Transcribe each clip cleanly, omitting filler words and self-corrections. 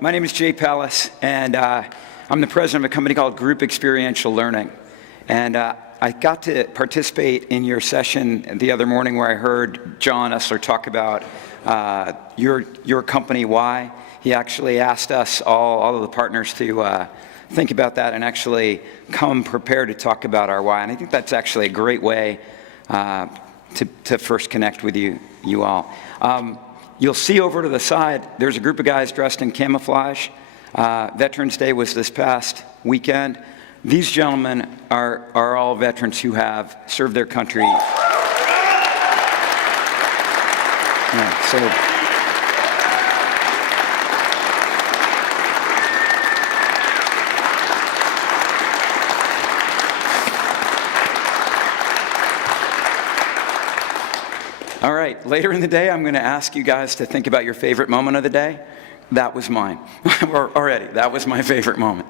my name is Jay Pallas, and I'm the president of a company called Group Experiential Learning. And I got to participate in your session the other morning where I heard John Esler talk about your company, why. He actually asked us, all of the partners, to think about that and actually come prepared to talk about our why. And I think that's actually a great way to first connect with you all. You'll see over to the side, there's a group of guys dressed in camouflage. Veterans Day was this past weekend. These gentlemen are all veterans who have served their country. Yeah, All right, later in the day, I'm going to ask you guys to think about your favorite moment of the day. That was mine. Already, that was my favorite moment.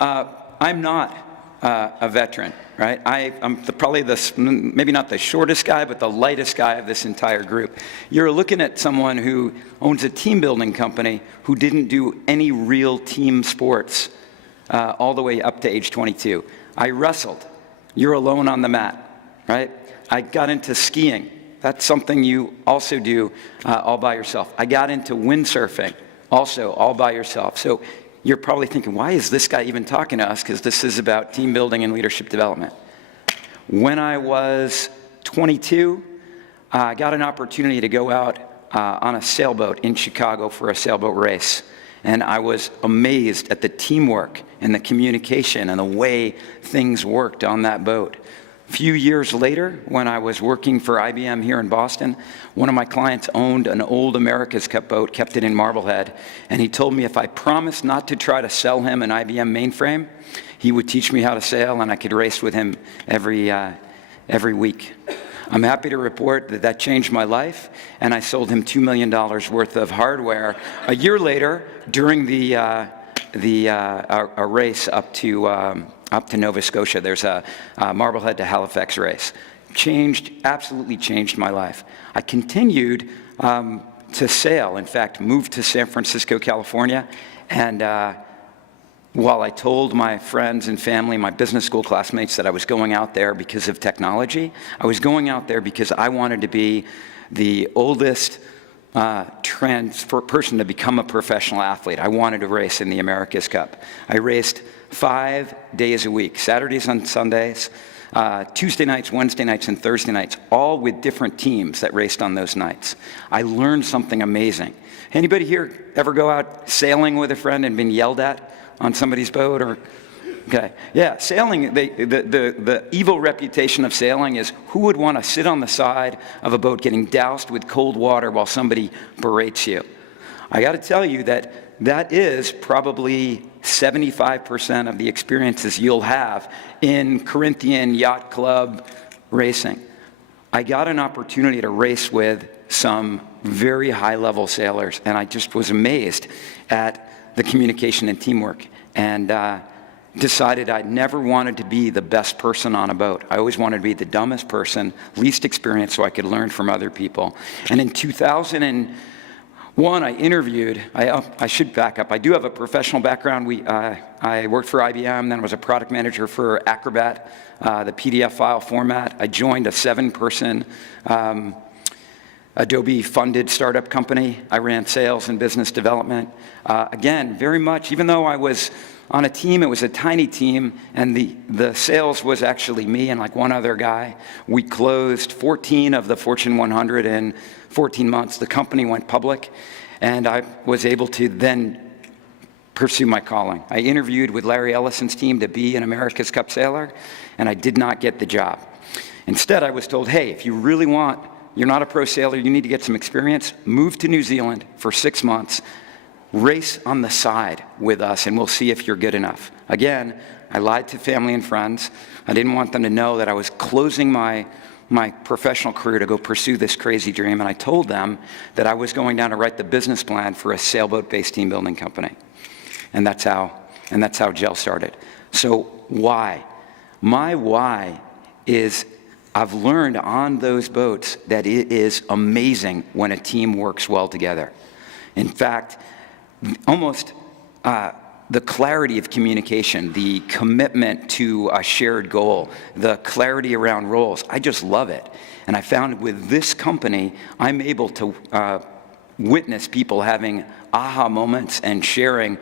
I'm not a veteran, right? I'm probably maybe not the shortest guy, but the lightest guy of this entire group. You're looking at someone who owns a team building company who didn't do any real team sports all the way up to age 22. I wrestled. You're alone on the mat, right? I got into skiing. That's something you also do all by yourself. I got into windsurfing, also all by yourself. So you're probably thinking, why is this guy even talking to us? Because this is about team building and leadership development. When I was 22, I got an opportunity to go out on a sailboat in Chicago for a sailboat race. And I was amazed at the teamwork and the communication and the way things worked on that boat. A few years later, when I was working for IBM here in Boston, one of my clients owned an old America's Cup boat, kept it in Marblehead, and he told me if I promised not to try to sell him an IBM mainframe, he would teach me how to sail and I could race with him every week. I'm happy to report that that changed my life, and I sold him $2 million worth of hardware a year later during a race up to Nova Scotia. There's a Marblehead to Halifax race. Absolutely changed my life. I continued to sail. In fact, moved to San Francisco, California, and while I told my friends and family, my business school classmates, that I was going out there because of technology, I was going out there because I wanted to be the oldest person to become a professional athlete. I wanted to race in the America's Cup. I raced 5 days a week, Saturdays and Sundays, Tuesday nights, Wednesday nights, and Thursday nights, all with different teams that raced on those nights. I learned something amazing. Anybody here ever go out sailing with a friend and been yelled at on somebody's boat? Or okay, yeah, sailing, the evil reputation of sailing is who would want to sit on the side of a boat getting doused with cold water while somebody berates you? I got to tell you that is probably 75% of the experiences you'll have in Corinthian Yacht Club racing. I got an opportunity to race with some very high-level sailors, and I just was amazed at the communication and teamwork, and decided I never wanted to be the best person on a boat. I always wanted to be the dumbest person, least experienced, so I could learn from other people. And in 2001, I interviewed, I should back up, I do have a professional background. I worked for IBM, then was a product manager for Acrobat, the PDF file format. I joined a 7-person Adobe-funded startup company. I ran sales and business development. Again, very much, even though I was on a team, it was a tiny team, and the sales was actually me and like one other guy. We closed 14 of the Fortune 100 in 14 months. The company went public, and I was able to then pursue my calling. I interviewed with Larry Ellison's team to be an America's Cup sailor, and I did not get the job. Instead, I was told, hey, if you really want, you're not a pro sailor, you need to get some experience, move to New Zealand for 6 months, race on the side with us, and we'll see if you're good enough. Again, I lied to family and friends. I didn't want them to know that I was closing my professional career to go pursue this crazy dream, and I told them that I was going down to write the business plan for a sailboat-based team building company. And that's how GEL started. So why? My why is I've learned on those boats that it is amazing when a team works well together. In fact, almost the clarity of communication, the commitment to a shared goal, the clarity around roles. I just love it. And I found with this company, I'm able to witness people having aha moments and sharing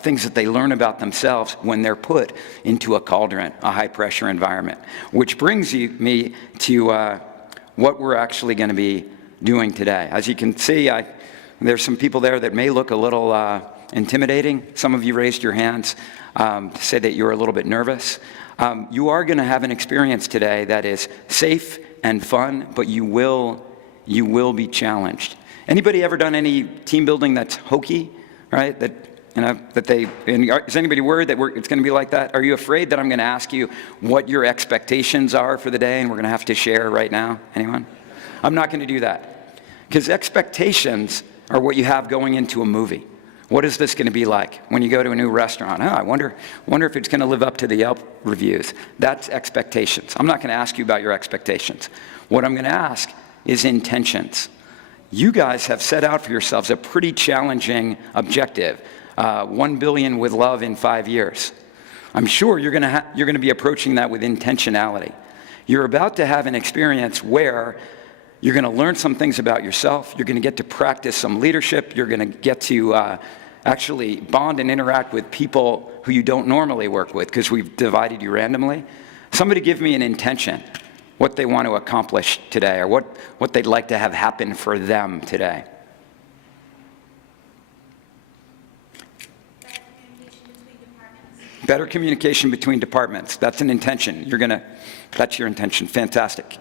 things that they learn about themselves when they're put into a cauldron, a high-pressure environment. Which brings me to what we're actually going to be doing today. As you can see, there's some people there that may look a little intimidating. Some of you raised your hands to say that you're a little bit nervous. You are going to have an experience today that is safe and fun, but you will be challenged. Anybody ever done any team building that's hokey, right? Is anybody worried that it's going to be like that? Are you afraid that I'm going to ask you what your expectations are for the day and we're going to have to share right now? Anyone? I'm not going to do that. Because expectations are what you have going into a movie. What is this going to be like when you go to a new restaurant? Oh, I wonder if it's going to live up to the Yelp reviews. That's expectations. I'm not going to ask you about your expectations. What I'm going to ask is intentions. You guys have set out for yourselves a pretty challenging objective, 1 billion with love in 5 years. I'm sure you're going to be approaching that with intentionality. You're about to have an experience where you're going to learn some things about yourself. You're going to get to practice some leadership. You're going to get to actually bond and interact with people who you don't normally work with because we've divided you randomly. Somebody give me an intention, what they want to accomplish today, or what they'd like to have happen for them today. Better communication between departments. That's an intention. That's your intention. Fantastic.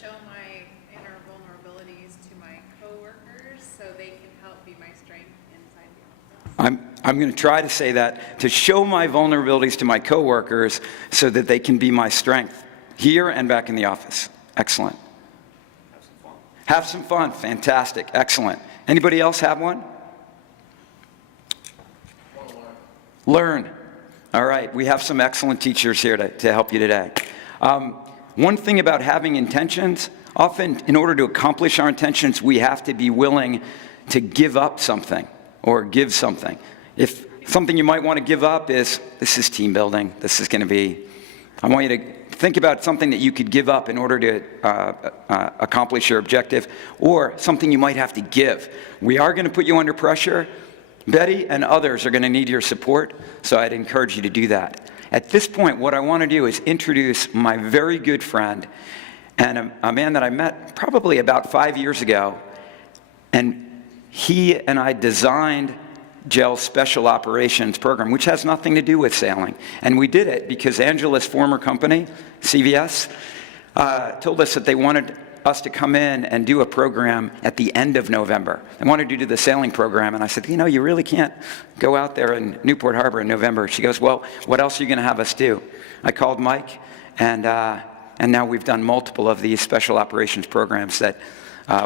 Show my inner vulnerabilities to my coworkers so they can help be my strength inside the office. I'm going to try to say that, to show my vulnerabilities to my coworkers so that they can be my strength here and back in the office. Excellent. Have some fun. Have some fun. Fantastic. Excellent. Anybody else have one? Learn. All right, we have some excellent teachers here to help you today. One thing about having intentions, often in order to accomplish our intentions, we have to be willing to give up something or give something. If something you might want to give up is, this is team building, this is going to be, I want you to think about something that you could give up in order to accomplish your objective, or something you might have to give. We are going to put you under pressure. Betty and others are going to need your support, so I'd encourage you to do that. At this point, what I want to do is introduce my very good friend and a man that I met probably about 5 years ago, and he and I designed GEL's Special Operations Program, which has nothing to do with sailing. And we did it because Angela's former company, CVS, told us that they wanted us to come in and do a program at the end of November. They wanted to do the sailing program, and I said, you really can't go out there in Newport Harbor in November. She goes, well, what else are you going to have us do? I called Mike, and now we've done multiple of these special operations programs that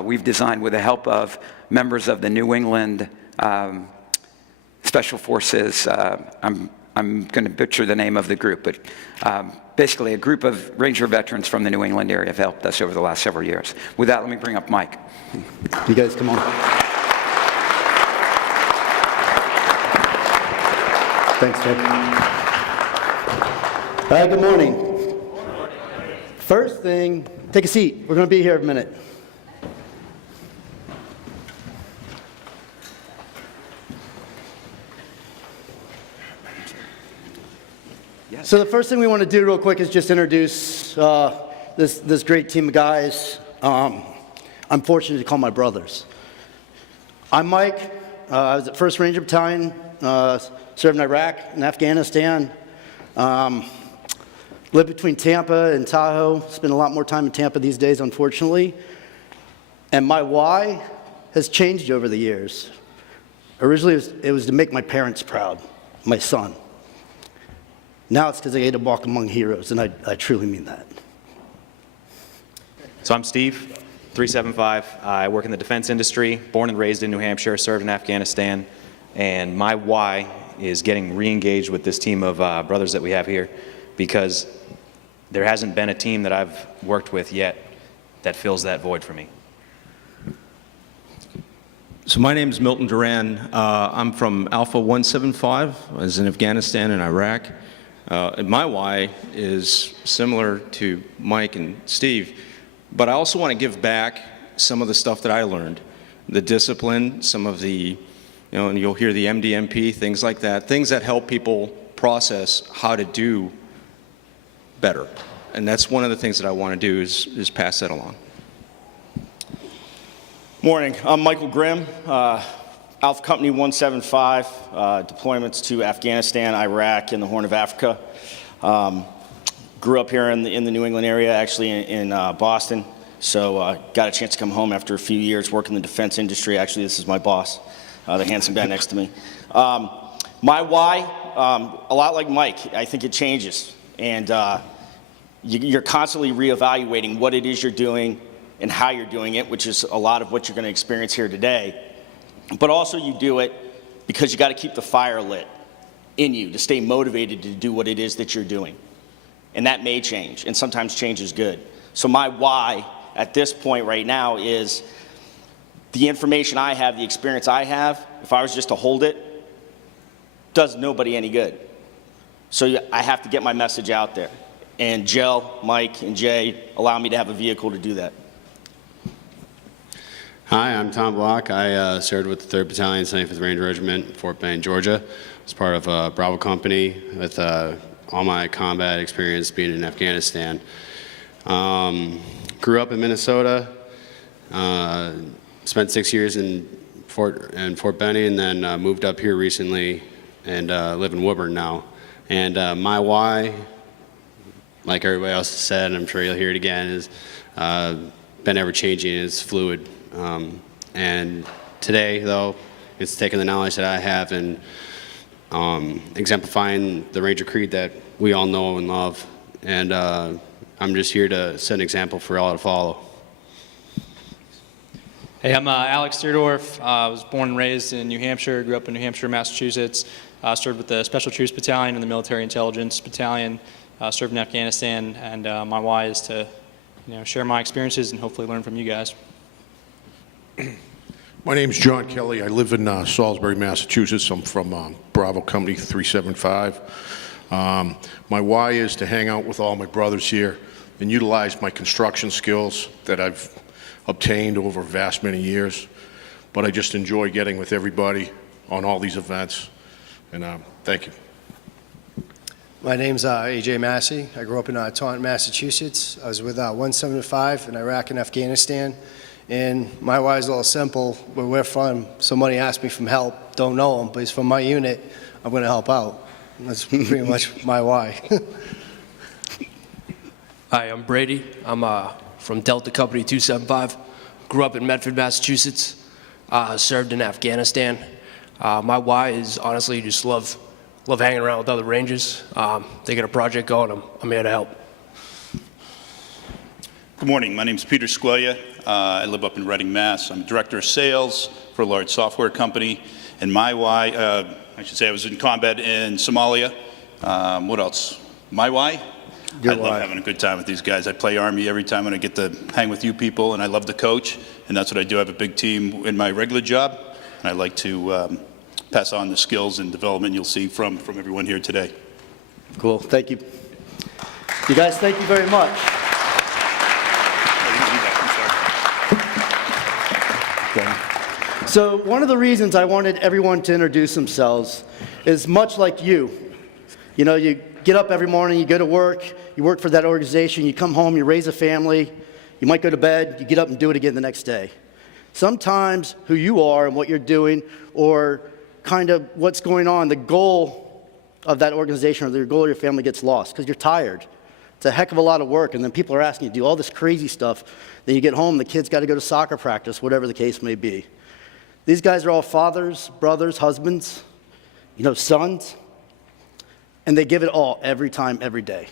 we've designed with the help of members of the New England Special Forces. I'm going to butcher the name of the group, but basically a group of Ranger veterans from the New England area have helped us over the last several years. With that, let me bring up Mike. You guys come on. Thanks, Jay. Hi, good morning. First thing, take a seat. We're going to be here a minute. So the first thing we want to do real quick is just introduce this great team of guys. I'm fortunate to call my brothers. I'm Mike. I was at 1st Ranger Battalion, served in Iraq and Afghanistan. Lived between Tampa and Tahoe. Spend a lot more time in Tampa these days, unfortunately. And my why has changed over the years. Originally, it was to make my parents proud, my son. Now it's because I get to walk among heroes, and I truly mean that. So I'm Steve, 375. I work in the defense industry, born and raised in New Hampshire, served in Afghanistan, and my why is getting re-engaged with this team of brothers that we have here, because there hasn't been a team that I've worked with yet that fills that void for me. So my name is Milton Duran. I'm from Alpha 175. I was in Afghanistan and Iraq. And my why is similar to Mike and Steve, but I also want to give back some of the stuff that I learned. The discipline, some of the, and you'll hear the MDMP, things like that, things that help people process how to do better. And that's one of the things that I want to do is pass that along. Morning, I'm Michael Grimm, Alpha Company 175, deployments to Afghanistan, Iraq, and the Horn of Africa. Grew up here in the New England area, actually in Boston, so got a chance to come home after a few years working in the defense industry. Actually, this is my boss, the handsome guy next to me. My why, a lot like Mike, I think it changes, and you're constantly reevaluating what it is you're doing and how you're doing it, which is a lot of what you're going to experience here today. But also you do it because you got to keep the fire lit in you to stay motivated to do what it is that you're doing. And that may change, and sometimes change is good. So my why at this point right now is the information I have, the experience I have, if I was just to hold it, does nobody any good. So I have to get my message out there. And GEL, Mike, and Jay allow me to have a vehicle to do that. Hi, I'm Tom Block. I served with the 3rd Battalion, 75th Ranger Regiment, Fort Benning, Georgia. I was part of a Bravo company with all my combat experience being in Afghanistan. Grew up in Minnesota, spent 6 years in Fort Benning, and then moved up here recently and live in Woburn now. And my why, like everybody else has said, and I'm sure you'll hear it again, is been ever changing. It's fluid. And today, though, it's taking the knowledge that I have and exemplifying the Ranger Creed that we all know and love. And I'm just here to set an example for all to follow. Hey, I'm Alex Deerdorf. I was born and raised in New Hampshire, grew up in New Hampshire, Massachusetts. Served with the Special Troops Battalion and the Military Intelligence Battalion. Served in Afghanistan, and my why is to share my experiences and hopefully learn from you guys. My name is John Kelly. I live in Salisbury, Massachusetts. I'm from Bravo Company 375. My why is to hang out with all my brothers here and utilize my construction skills that I've obtained over vast many years. But I just enjoy getting with everybody on all these events. And thank you. My name's AJ Massey. I grew up in Taunton, Massachusetts. I was with 175 in Iraq and Afghanistan. And my why is a little simple. Where we're from, somebody asked me for help, don't know him, but he's from my unit, I'm going to help out. And that's pretty much my why. Hi, I'm Brady. I'm from Delta Company 275. Grew up in Medford, Massachusetts. Served in Afghanistan. My why is honestly just love hanging around with other Rangers. They got a project going, I'm here to help. Good morning, my name is Peter Squelia. I live up in Reading, Mass. I'm Director of Sales for a large software company. And my why, I should say I was in combat in Somalia. What else? My why? I love having a good time with these guys. I play Army every time when I get to hang with you people, and I love to coach. And that's what I do. I have a big team in my regular job. And I like to pass on the skills and development you'll see from everyone here today. Cool, thank you. You guys, thank you very much. Okay. So one of the reasons I wanted everyone to introduce themselves is much like you. You know, you get up every morning, you go to work, you work for that organization, you come home, you raise a family, you might go to bed, you get up and do it again the next day. Sometimes who you are and what you're doing or kind of what's going on, the goal of that organization or the goal of your family gets lost because you're tired. It's a heck of a lot of work, and then people are asking you to do all this crazy stuff. Then you get home, the kids got to go to soccer practice, whatever the case may be. These guys are all fathers, brothers, husbands, sons, and they give it all every time, every day,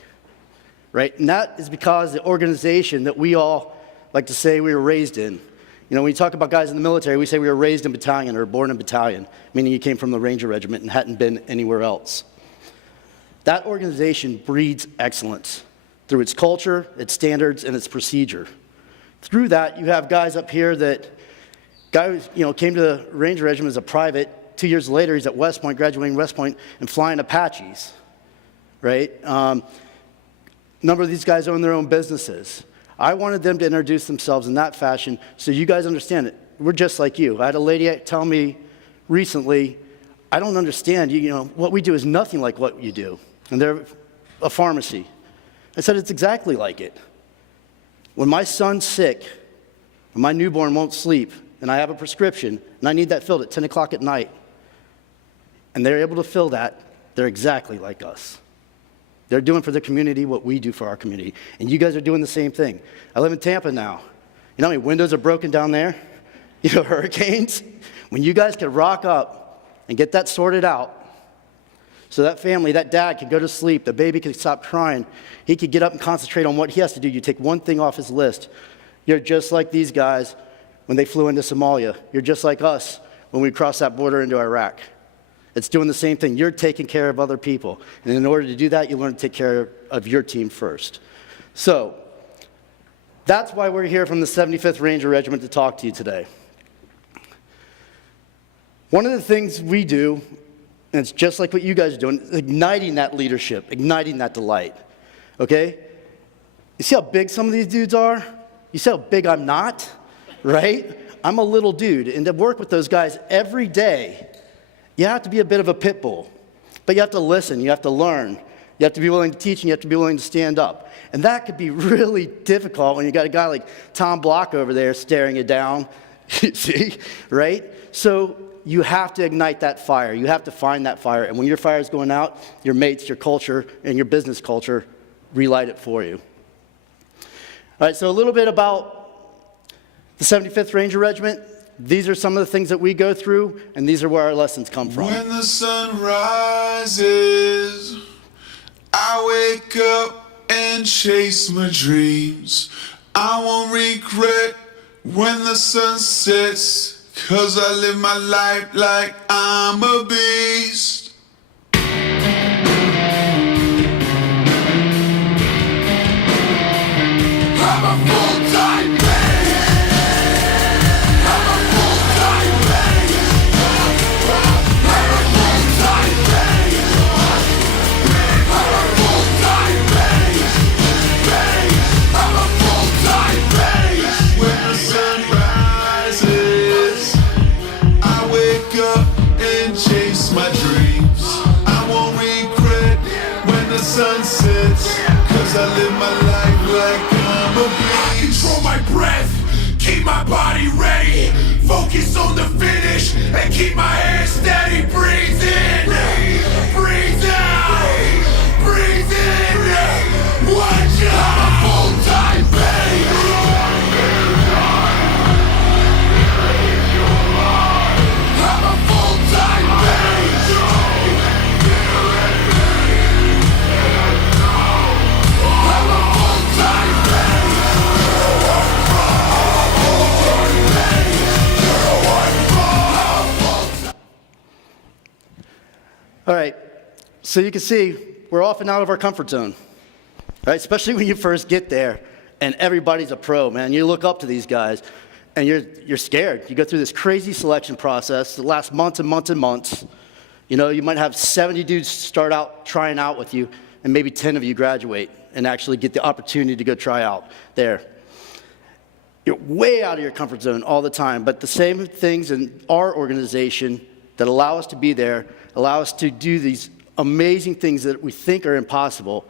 right? And that is because the organization that we all like to say we were raised in. When you talk about guys in the military, we say we were raised in battalion or born in battalion, meaning you came from the Ranger Regiment and hadn't been anywhere else. That organization breeds excellence through its culture, its standards, and its procedure. Through that, you have guys up here that Guy was, came to the Ranger Regiment as a private. 2 years later, he's at West Point, graduating West Point, and flying Apaches, right? A number of these guys own their own businesses. I wanted them to introduce themselves in that fashion so you guys understand it. We're just like you. I had a lady tell me recently, I don't understand, what we do is nothing like what you do. And they're a pharmacy. I said, it's exactly like it. When my son's sick, and my newborn won't sleep, and I have a prescription, and I need that filled at 10 o'clock at night, and they're able to fill that, they're exactly like us. They're doing for their community what we do for our community. And you guys are doing the same thing. I live in Tampa now. You know how many windows are broken down there? Hurricanes? When you guys can rock up and get that sorted out, so that family, that dad could go to sleep, the baby could stop crying, he could get up and concentrate on what he has to do. You take one thing off his list. You're just like these guys when they flew into Somalia. You're just like us when we crossed that border into Iraq. It's doing the same thing. You're taking care of other people. And in order to do that, you learn to take care of your team first. So that's why we're here from the 75th Ranger Regiment to talk to you today. One of the things we do, and it's just like what you guys are doing, is igniting that leadership, igniting that delight, okay? You see how big some of these dudes are? You see how big I'm not, right? I'm a little dude, and to work with those guys every day, you have to be a bit of a pit bull, but you have to listen, you have to learn, you have to be willing to teach, and you have to be willing to stand up. And that could be really difficult when you got a guy like Tom Block over there staring you down, see, right? So you have to ignite that fire. You have to find that fire. And when your fire is going out, your mates, your culture, and your business culture relight it for you. All right, so a little bit about the 75th Ranger Regiment. These are some of the things that we go through, and these are where our lessons come from. When the sun rises, I wake up and chase my dreams. I won't regret when the sun sets, 'cause I live my life like I'm a beast. I'm a full-time beast. I'm a full-time beast. I'm a full-time beast. I'm a full-time beast. I'm a full-time beast. When the sun rises, I wake up and chase my dreams. I won't regret when the sun sets, 'cause I live my life like I'm a beast. I control my breath, keep my body ready, focus on the finish, and keep my head steady. Breathe in, breathe out, breathe in. Watch out. I'm a full-time beast. I'm a full-time beast. I'm a full-time All right, so you can see we're often out of our comfort zone, right? Especially when you first get there and everybody's a pro, man. You look up to these guys and you're scared. You go through this crazy selection process that lasts months and months and months. You might have 70 dudes start out trying out with you, and maybe 10 of you graduate and actually get the opportunity to go try out there. You're way out of your comfort zone all the time, but the same things in our organization that allow us to be there, allow us to do these amazing things that we think are impossible,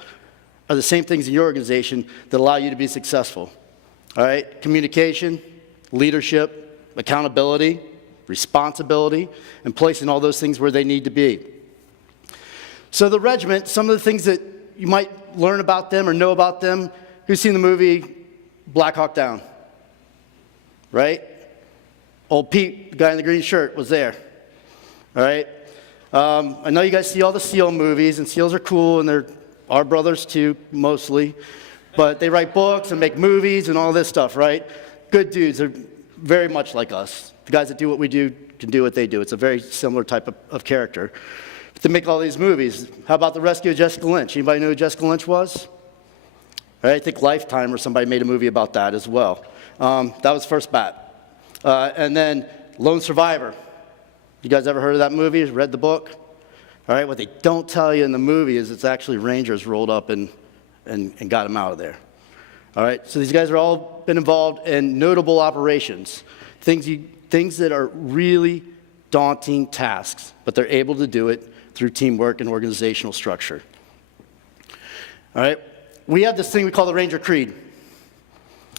are the same things in your organization that allow you to be successful. All right? Communication, leadership, accountability, responsibility, and placing all those things where they need to be. So the regiment, some of the things that you might learn about them or know about them, who's seen the movie Black Hawk Down? Right? Old Pete, the guy in the green shirt, was there. All right? I know you guys see all the SEAL movies, and SEALs are cool, and they're our brothers too, mostly. But they write books and make movies and all this stuff, right? Good dudes. They're very much like us. The guys that do what we do can do what they do. It's a very similar type of character. But they make all these movies. How about the rescue of Jessica Lynch? Anybody know who Jessica Lynch was? All right, I think Lifetime or somebody made a movie about that as well. That was First Bat. And then Lone Survivor. You guys ever heard of that movie? Read the book? All right, what they don't tell you in the movie is it's actually Rangers rolled up and got him out of there. All right, so these guys are all been involved in notable operations, things that are really daunting tasks, but they're able to do it through teamwork and organizational structure. All right, we have this thing we call the Ranger Creed.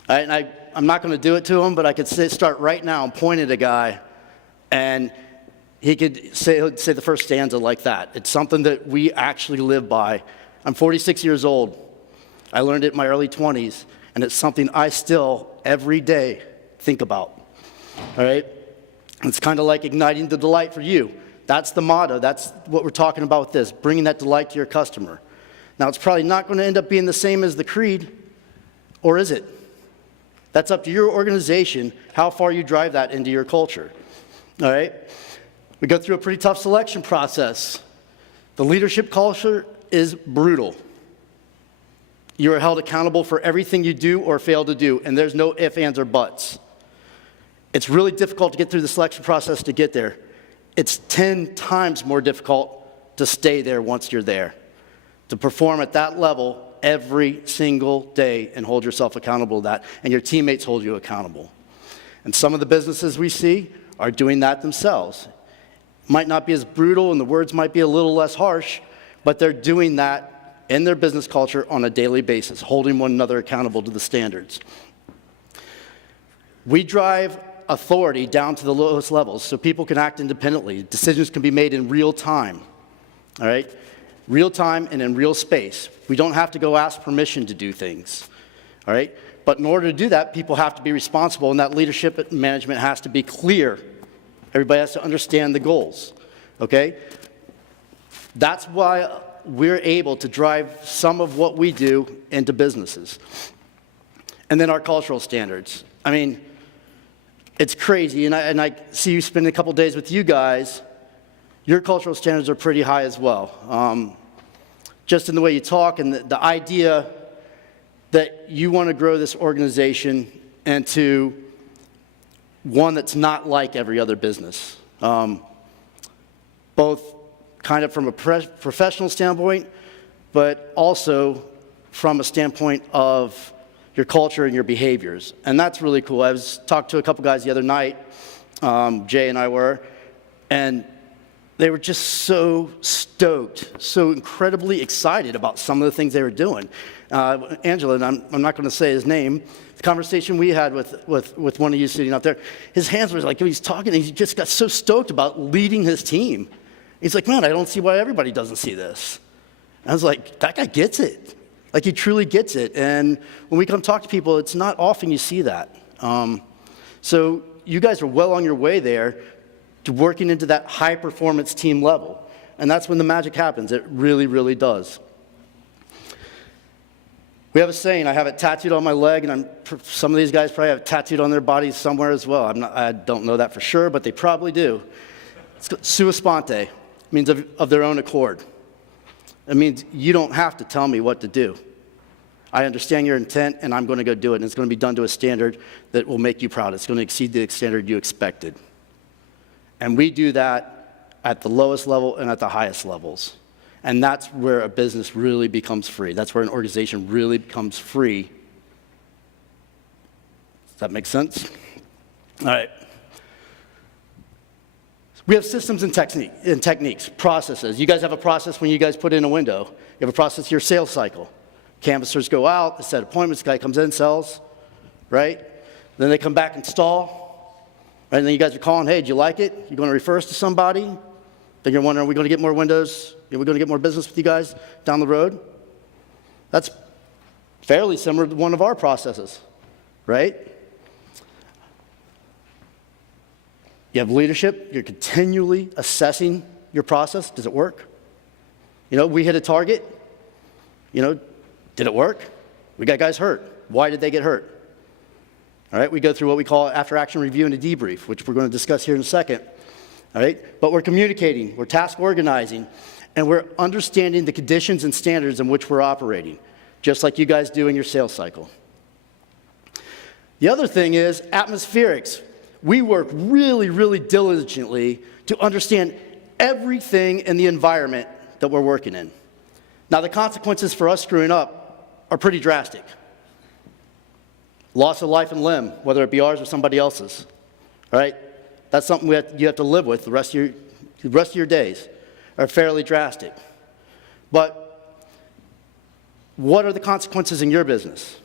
All right, and I'm not going to do it to him, but I could start right now and point at a guy, and he could say the first stanza like that. It's something that we actually live by. I'm 46 years old. I learned it in my early 20s, and it's something I still, every day, think about. All right? It's kind of like igniting the delight for you. That's the motto. That's what we're talking about with this, bringing that delight to your customer. Now, it's probably not going to end up being the same as the creed, or is it? That's up to your organization, how far you drive that into your culture. All right? We go through a pretty tough selection process. The leadership culture is brutal. You are held accountable for everything you do or fail to do, and there's no ifs, ands, or buts. It's really difficult to get through the selection process to get there. It's 10 times more difficult to stay there once you're there, to perform at that level every single day and hold yourself accountable to that, and your teammates hold you accountable. And some of the businesses we see are doing that themselves. Might not be as brutal, and the words might be a little less harsh, but they're doing that in their business culture on a daily basis, holding one another accountable to the standards. We drive authority down to the lowest levels so people can act independently. Decisions can be made in real time, all right? Real time and in real space. We don't have to go ask permission to do things, all right? But in order to do that, people have to be responsible, and that leadership and management has to be clear. Everybody has to understand the goals, okay? That's why we're able to drive some of what we do into businesses. And then our cultural standards. I mean, it's crazy, and I see you spend a couple days with you guys. Your cultural standards are pretty high as well. Just in the way you talk and the idea that you want to grow this organization into one that's not like every other business, both kind of from a professional standpoint, but also from a standpoint of your culture and your behaviors. And that's really cool. I was talking to a couple guys the other night, Jay and I were, and they were just so stoked, so incredibly excited about some of the things they were doing. Angela, and I'm not going to say his name, the conversation we had with one of you sitting out there, his hands were like, he's talking, and he just got so stoked about leading his team. He's like, man, I don't see why everybody doesn't see this. And I was like, that guy gets it. Like, he truly gets it. And when we come talk to people, it's not often you see that. So you guys are well on your way there to working into that high-performance team level. And that's when the magic happens. It really, really does. We have a saying. I have it tattooed on my leg, and some of these guys probably have it tattooed on their bodies somewhere as well. I don't know that for sure, but they probably do. It's sua sponte. It means of their own accord. It means you don't have to tell me what to do. I understand your intent, and I'm going to go do it, and it's going to be done to a standard that will make you proud. It's going to exceed the standard you expected. And we do that at the lowest level and at the highest levels. And that's where a business really becomes free. That's where an organization really becomes free. Does that make sense? All right. We have systems and techniques, processes. You guys have a process when you guys put in a window. You have a process to your sales cycle. Canvassers go out, they set appointments, the guy comes in, sells, right? Then they come back, install, right? And then you guys are calling, hey, do you like it? You're going to refer us to somebody? Then you're wondering, are we going to get more windows? Are we going to get more business with you guys down the road? That's fairly similar to one of our processes, right? You have leadership. You're continually assessing your process. Does it work? We hit a target. Did it work? We got guys hurt. Why did they get hurt? All right, we go through what we call after-action review and a debrief, which we're going to discuss here in a second. All right, but we're communicating, we're task organizing, and we're understanding the conditions and standards in which we're operating, just like you guys do in your sales cycle. The other thing is atmospherics. we work really, really diligently to understand everything in the environment that we're working in. Now, the consequences for us screwing up are pretty drastic. Loss of life and limb, whether it be ours or somebody else's, all right? That's something you have to live with the rest of your days, are fairly drastic. But what are the consequences in your business?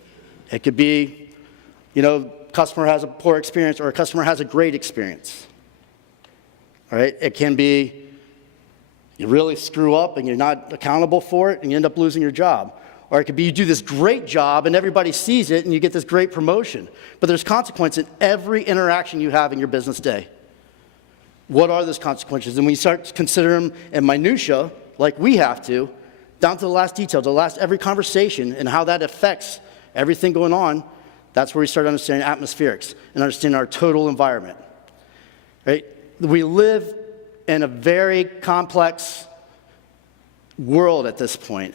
It could be, customer has a poor experience or a customer has a great experience. All right? It can be you really screw up and you're not accountable for it and you end up losing your job. Or it could be you do this great job and everybody sees it and you get this great promotion. But there's consequence in every interaction you have in your business day. What are those consequences? And when you start to consider them in minutia, like we have to, down to the last detail, to the last every conversation and how that affects everything going on, that's where we start understanding atmospherics and understanding our total environment. Right? We live in a very complex world at this point.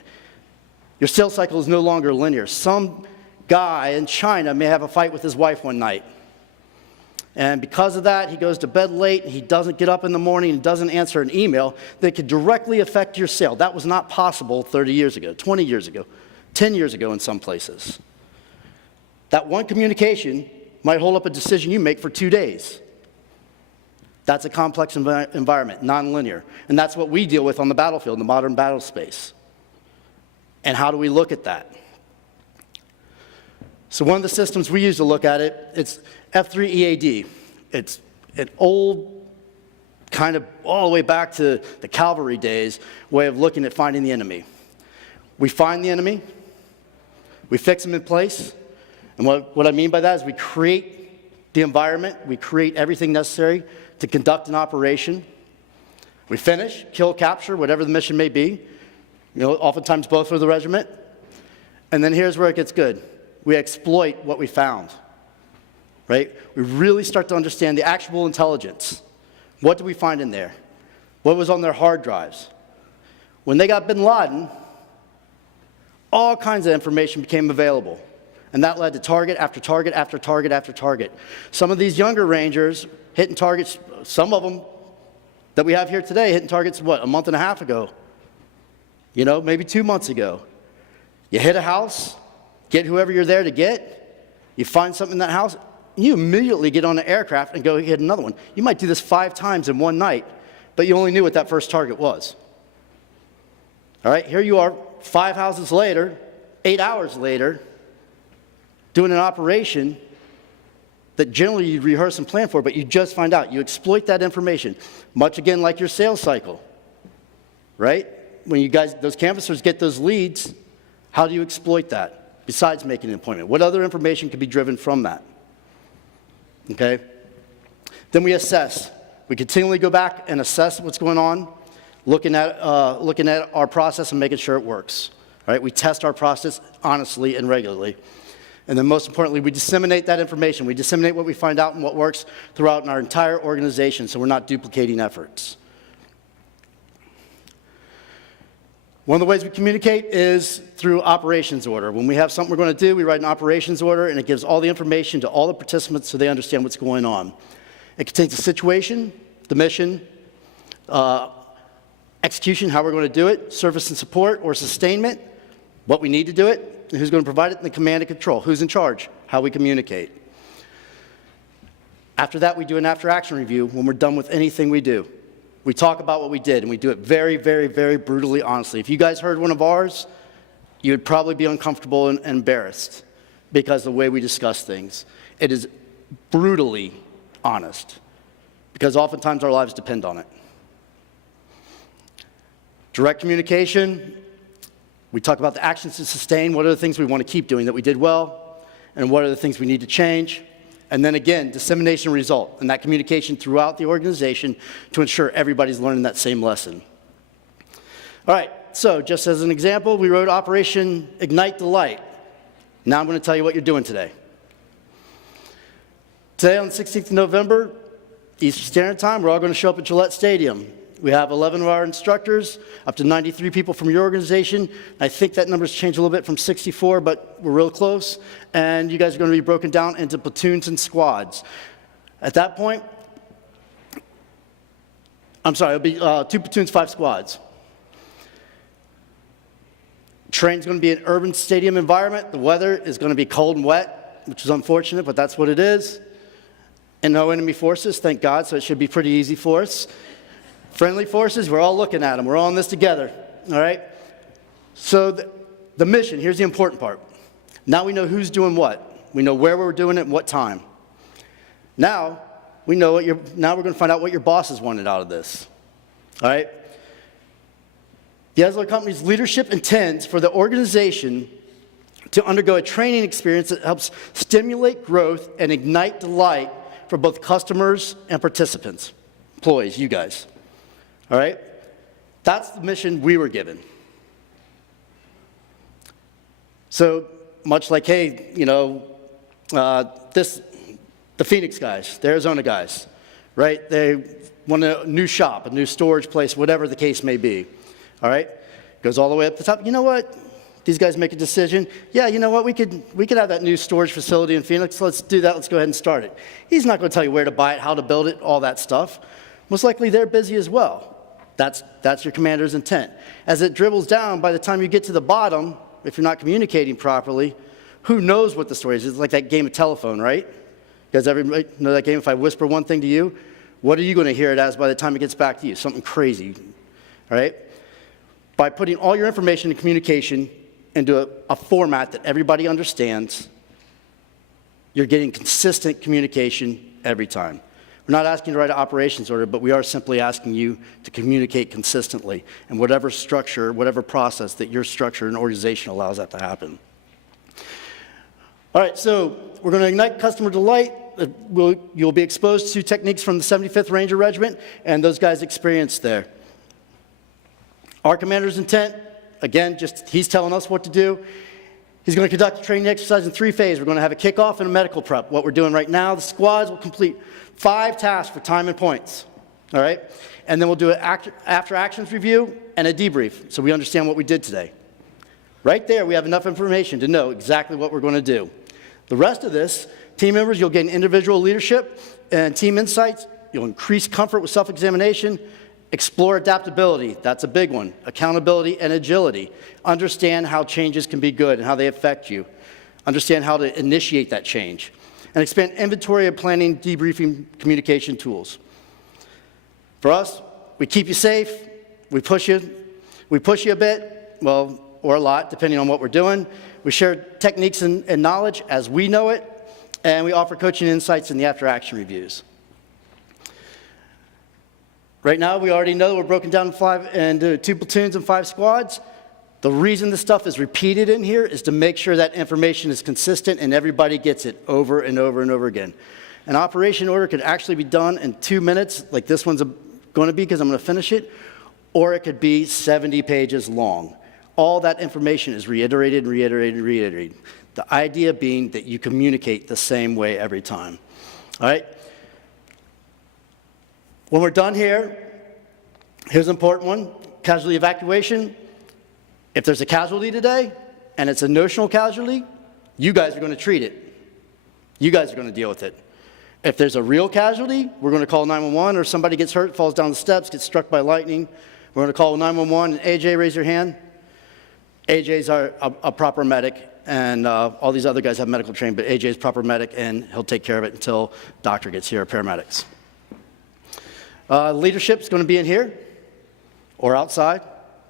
Your sales cycle is no longer linear. Some guy in China may have a fight with his wife one night. And because of that, he goes to bed late, and he doesn't get up in the morning and doesn't answer an email that could directly affect your sale. That was not possible 30 years ago, 20 years ago, 10 years ago in some places. That one communication might hold up a decision you make for 2 days. That's a complex environment, nonlinear. And that's what we deal with on the battlefield, in the modern battle space. And how do we look at that? So one of the systems we use to look at it, it's F3EAD. It's an old, kind of all the way back to the cavalry days, way of looking at finding the enemy. We find the enemy, we fix them in place, and what I mean by that is we create the environment, we create everything necessary to conduct an operation. We finish, kill, capture, whatever the mission may be. Oftentimes both for the regiment. And then here's where it gets good. We exploit what we found, right? We really start to understand the actual intelligence. What did we find in there? What was on their hard drives? When they got bin Laden, all kinds of information became available. And that led to target after target after target after target. Some of these younger Rangers hitting targets, some of them that we have here today, hitting targets, a month and a half ago? Maybe 2 months ago. You hit a house, get whoever you're there to get, you find something in that house, you immediately get on an aircraft and go hit another one. You might do this 5 times in one night, but you only knew what that first target was. All right, here you are, 5 houses later, 8 hours later, doing an operation that generally you rehearse and plan for, but you just find out. You exploit that information, much again like your sales cycle, right? When those canvassers get those leads, how do you exploit that besides making an appointment? What other information could be driven from that? Okay? Then we assess. We continually go back and assess what's going on, looking at our process and making sure it works. Right? We test our process honestly and regularly. And then most importantly, we disseminate that information. We disseminate what we find out and what works throughout our entire organization so we're not duplicating efforts. One of the ways we communicate is through operations order. When we have something we're going to do, we write an operations order, and it gives all the information to all the participants so they understand what's going on. It contains the situation, the mission, execution, how we're going to do it, service and support or sustainment, what we need to do it, and who's going to provide it, and the command and control, who's in charge, how we communicate. After that, we do an after-action review when we're done with anything we do. We talk about what we did, and we do it very, very, very brutally honestly. If you guys heard one of ours, you would probably be uncomfortable and embarrassed because of the way we discuss things. It is brutally honest because oftentimes our lives depend on it. Direct communication, we talk about the actions to sustain, what are the things we want to keep doing that we did well, and what are the things we need to change. And then again, dissemination result, and that communication throughout the organization to ensure everybody's learning that same lesson. All right, so just as an example, we wrote Operation Ignite the Light. Now I'm going to tell you what you're doing today. Today on the 16th of November, Eastern Standard Time, we're all going to show up at Gillette Stadium. We have 11 of our instructors, up to 93 people from your organization. I think that number's changed a little bit from 64, but we're real close. And you guys are going to be broken down into platoons and squads. At that point, I'm sorry, it'll be 2 platoons, 5 squads. Train's going to be an urban stadium environment. The weather is going to be cold and wet, which is unfortunate, but that's what it is. And no enemy forces, thank God, so it should be pretty easy for us. Friendly forces, we're all looking at them. We're all in this together, all right? So the mission, here's the important part. Now we know who's doing what. We know where we're doing it and what time. Now, we know now we're going to find out what your bosses wanted out of this, all right? The Esler Company's leadership intends for the organization to undergo a training experience that helps stimulate growth and ignite delight for both customers and participants, employees, you guys, all right? That's the mission we were given. So much like, hey, you know, the Phoenix guys, the Arizona guys, right? They want a new shop, a new storage place, whatever the case may be, all right? Goes all the way up to the top. You know what? These guys make a decision. Yeah, you know what? We could have that new storage facility in Phoenix. Let's do that. Let's go ahead and start it. He's not going to tell you where to buy it, how to build it, all that stuff. Most likely they're busy as well. That's your commander's intent. As it dribbles down, by the time you get to the bottom, if you're not communicating properly, who knows what the story is? It's like that game of telephone, right? You guys everybody know that game? If I whisper one thing to you, what are you going to hear it as by the time it gets back to you? Something crazy, all right? By putting all your information and communication into a format that everybody understands, you're getting consistent communication every time. We're not asking you to write an operations order, but we are simply asking you to communicate consistently in whatever structure, whatever process that your structure and organization allows that to happen. All right, so we're going to ignite customer delight. You'll be exposed to techniques from the 75th Ranger Regiment and those guys' experience there. Our commander's intent, again, just he's telling us what to do. He's going to conduct a training exercise in 3 phases. We're going to have a kickoff and a medical prep. What we're doing right now, the squads will complete 5 tasks for time and points, all right? And then we'll do an after actions review and a debrief so we understand what we did today. Right there, we have enough information to know exactly what we're going to do. The rest of this, team members, you'll gain individual leadership and team insights. You'll increase comfort with self-examination. Explore adaptability, that's a big one. Accountability and agility. Understand how changes can be good and how they affect you. Understand how to initiate that change. And expand inventory of planning, debriefing, communication tools. For us, we keep you safe, we push you a bit, well, or a lot, depending on what we're doing. We share techniques and knowledge as we know it, and we offer coaching insights in the after-action reviews. Right now, we already know we're broken down into 2 platoons and 5 squads. The reason this stuff is repeated in here is to make sure that information is consistent and everybody gets it over and over and over again. An operation order could actually be done in 2 minutes, like this one's going to be because I'm going to finish it, or it could be 70 pages long. All that information is reiterated and reiterated and reiterated. The idea being that you communicate the same way every time. All right? When we're done here, here's an important one, casualty evacuation. If there's a casualty today, and it's a notional casualty, you guys are going to treat it. You guys are going to deal with it. If there's a real casualty, we're going to call 911, or somebody gets hurt, falls down the steps, gets struck by lightning. We're going to call 911, and AJ, raise your hand. AJ's a proper medic, and all these other guys have medical training, but AJ's proper medic, and he'll take care of it until doctor gets here, or paramedics. Leadership is going to be in here or outside.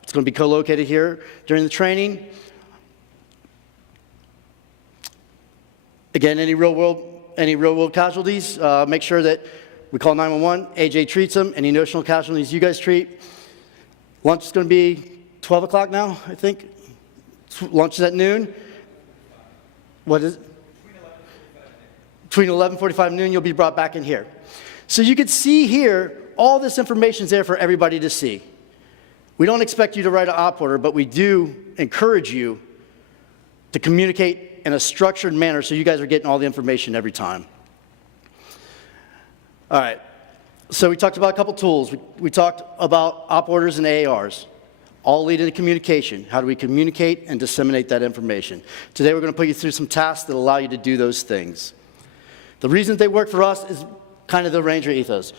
It's going to be co-located here during the training. Again, any real world casualties, make sure that we call 911. AJ treats them. Any notional casualties you guys treat. Lunch is going to be 12 o'clock now, I think. Lunch is at noon. What is it? Between 11:45 and noon, you'll be brought back in here. So you can see here, all this information is there for everybody to see. We don't expect you to write an op order, but we do encourage you to communicate in a structured manner so you guys are getting all the information every time. All right, so we talked about a couple tools. We talked about op orders and AARs, all lead into communication. How do we communicate and disseminate that information? Today we're going to put you through some tasks that allow you to do those things. The reason they work for us is kind of the Ranger ethos.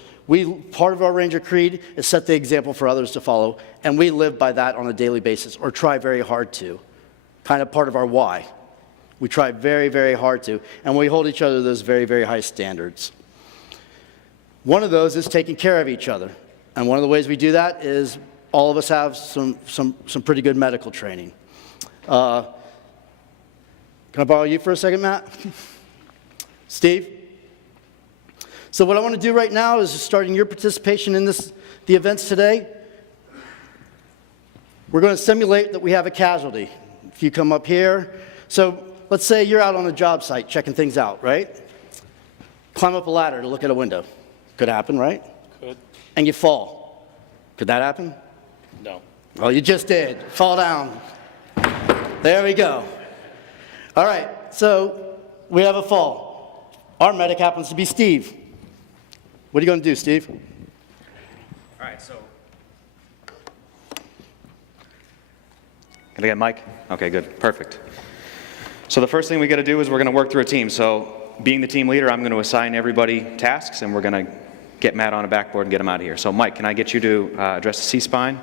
Part of our Ranger creed is set the example for others to follow, and we live by that on a daily basis, or try very hard to. Kind of part of our why. We try very, very hard to, and we hold each other to those very, very high standards. One of those is taking care of each other, and one of the ways we do that is all of us have some pretty good medical training. Can I borrow you for a second, Matt? Steve? So what I want to do right now is, starting your participation in the events today, we're going to simulate that we have a casualty. If you come up here, so let's say you're out on a job site checking things out, right? Climb up a ladder to look at a window. Could happen, right? Could. And you fall. Could that happen? No. Well, you just did. Fall down. There we go. All right, so we have a fall. Our medic happens to be Steve. What are you going to do, Steve? All right, so. Can I get Mike? Okay, good, perfect. So the first thing we got to do is we're going to work through a team. So being the team leader, I'm going to assign everybody tasks, and we're going to get Matt on a backboard and get him out of here. So Mike, can I get you to address the C-spine?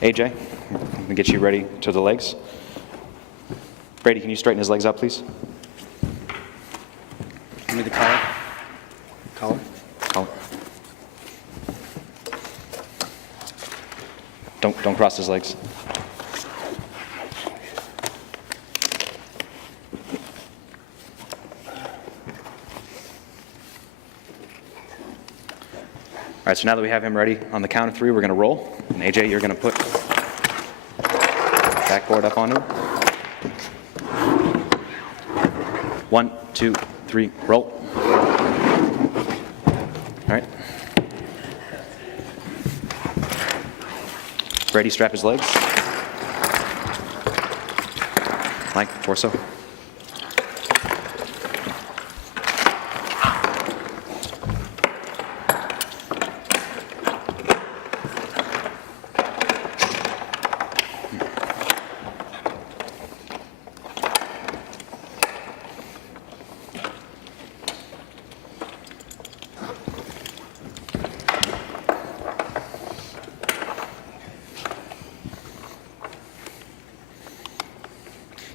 AJ, I'm going to get you ready to the legs. Brady, can you straighten his legs up, please? Give me the collar. Collar. Collar. Don't cross his legs. All right, so now that we have him ready, on the count of 3, we're going to roll. And AJ, you're going to put backboard up onto him. 1, 2, 3, roll. All right. Brady, strap his legs. Mike, torso.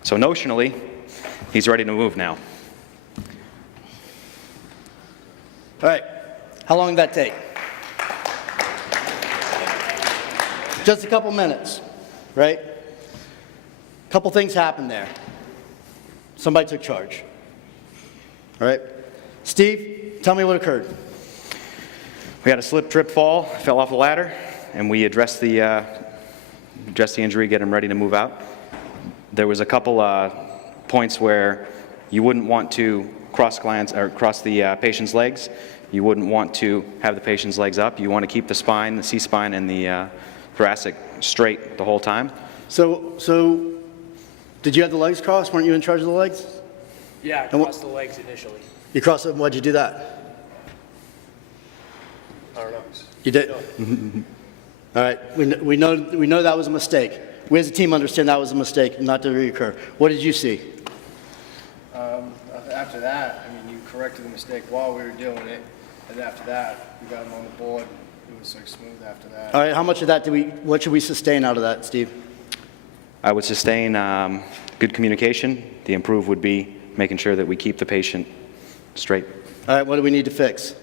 So notionally, he's ready to move now. All right, how long did that take? Just a couple minutes, right? A couple things happened there. Somebody took charge. All right, Steve, tell me what occurred. We had a slip, trip, fall, fell off the ladder, and we addressed the injury, get him ready to move out. There was a couple points where you wouldn't want to cross the patient's legs. You wouldn't want to have the patient's legs up. You want to keep the spine, the C-spine, and the thoracic straight the whole time. So did you have the legs crossed? Weren't you in charge of the legs? Yeah, I crossed the legs initially. You crossed them. Why'd you do that? I don't know. You did. All right. We know that was a mistake. We as a team understand that was a mistake, not to reoccur. What did you see? After that, I mean, you corrected the mistake while we were doing it, and after that, we got him on the board. It was like smooth after that. All right. How much of that what should we sustain out of that, Steve? I would sustain good communication. The improve would be making sure that we keep the patient straight. All right. What do we need to fix?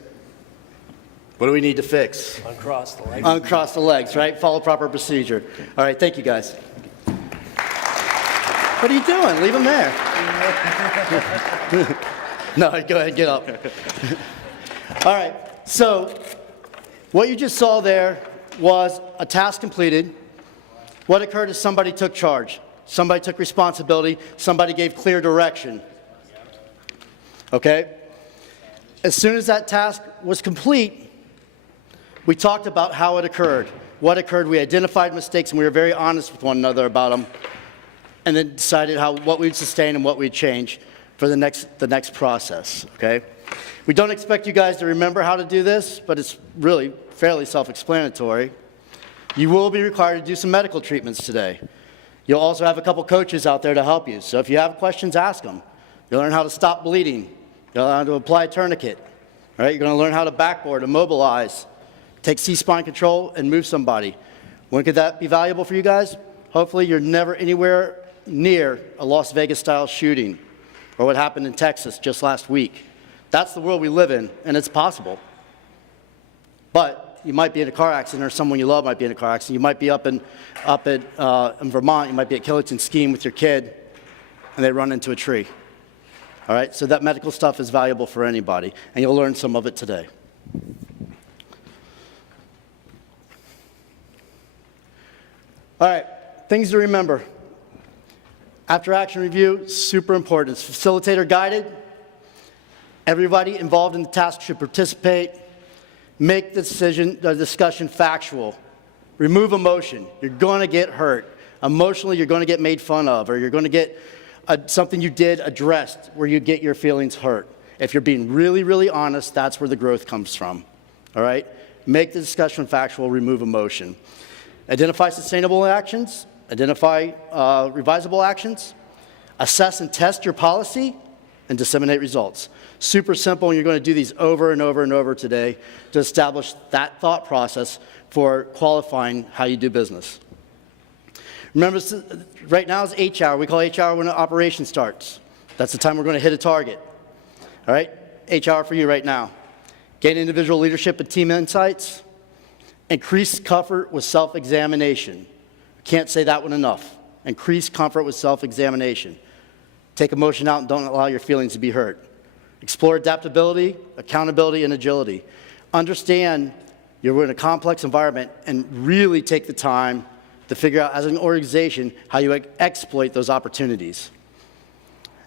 What do we need to fix? Uncross the legs. Uncross the legs, right? Follow proper procedure. All right, thank you, guys. What are you doing? Leave him there. No, go ahead, get up. All right, so what you just saw there was a task completed. What occurred is somebody took charge. Somebody took responsibility. Somebody gave clear direction. Okay? As soon as that task was complete, we talked about how it occurred, what occurred. We identified mistakes, and we were very honest with one another about them, and then decided what we'd sustain and what we'd change for the next process, okay? We don't expect you guys to remember how to do this, but it's really fairly self-explanatory. You will be required to do some medical treatments today. You'll also have a couple coaches out there to help you, so if you have questions, ask them. You'll learn how to stop bleeding. You're going to learn how to apply a tourniquet. All right? You're going to learn how to backboard, immobilize, take C-spine control, and move somebody. When could that be valuable for you guys? Hopefully you're never anywhere near a Las Vegas-style shooting or what happened in Texas just last week. That's the world we live in, and it's possible. But you might be in a car accident, or someone you love might be in a car accident. You might be up in Vermont. You might be at Killington skiing with your kid, and they run into a tree. All right? So that medical stuff is valuable for anybody, and you'll learn some of it today. All right, things to remember. After action review, super important. It's facilitator guided. Everybody involved in the task should participate. Make the discussion factual. Remove emotion. You're going to get hurt. Emotionally, you're going to get made fun of, or you're going to get something you did addressed where you get your feelings hurt. If you're being really, really honest, that's where the growth comes from. All right? Make the discussion factual, remove emotion. Identify sustainable actions. Identify revisable actions. Assess and test your policy, and disseminate results. Super simple, and you're going to do these over and over and over today to establish that thought process for qualifying how you do business. Remember, right now is H hour. We call H hour when an operation starts. That's the time we're going to hit a target. All right? H hour for you right now. Gain individual leadership and team insights. Increase comfort with self-examination. Can't say that one enough. Increase comfort with self-examination. Take emotion out and don't allow your feelings to be hurt. Explore adaptability, accountability, and agility. Understand you're in a complex environment and really take the time to figure out as an organization how you exploit those opportunities.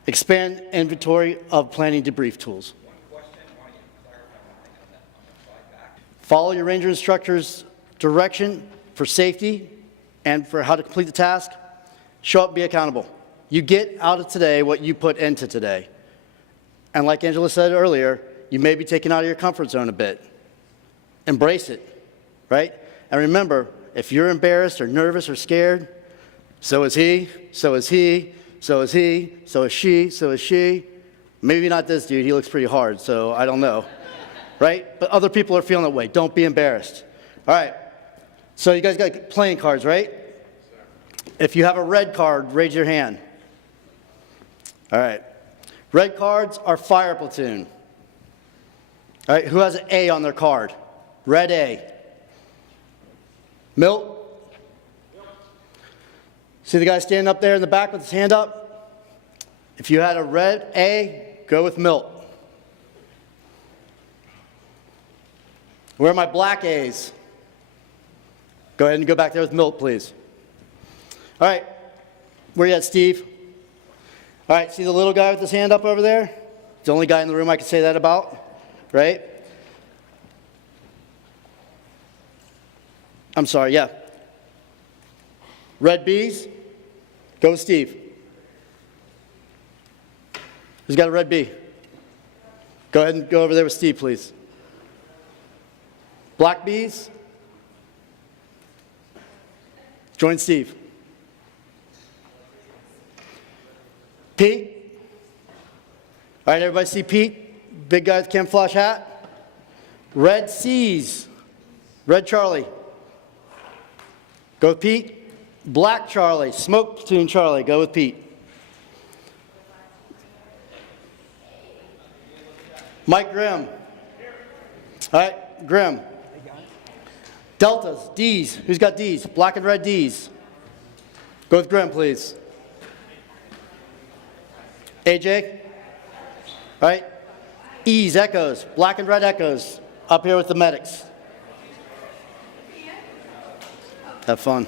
Expand inventory of planning debrief tools. Follow your ranger instructor's direction for safety and for how to complete the task. Show up and be accountable. You get out of today what you put into today. And like Angela said earlier, you may be taken out of your comfort zone a bit. Embrace it, right? And remember, if you're embarrassed or nervous or scared, so is he, so is he, so is he, so is she, so is she. Maybe not this dude, he looks pretty hard, so I don't know, right? But other people are feeling that way. Don't be embarrassed. All right, so you guys got playing cards, right? If you have a red card, raise your hand. All right. Red cards are fire platoon. All right, who has an A on their card? Red A. Milt? See the guy standing up there in the back with his hand up? If you had a red A, go with Milt. Where are my black A's? Go ahead and go back there with Milt, please. All right, where you at, Steve? All right, see the little guy with his hand up over there? It's the only guy in the room I can say that about, right? I'm sorry, yeah. Red B's, go with Steve. Who's got a red B? Go ahead and go over there with Steve, please. Black B's, join Steve. Pete? All right, everybody see Pete? Big guy with camouflage hat? Red C's. Red Charlie. Go with Pete. Black Charlie. Smoke platoon Charlie. Go with Pete. Mike Grimm. All right, Grimm. Deltas, D's. Who's got D's? Black and red D's. Go with Grimm, please. AJ? All right. E's, Echoes. Black and red Echoes. Up here with the medics. Have fun.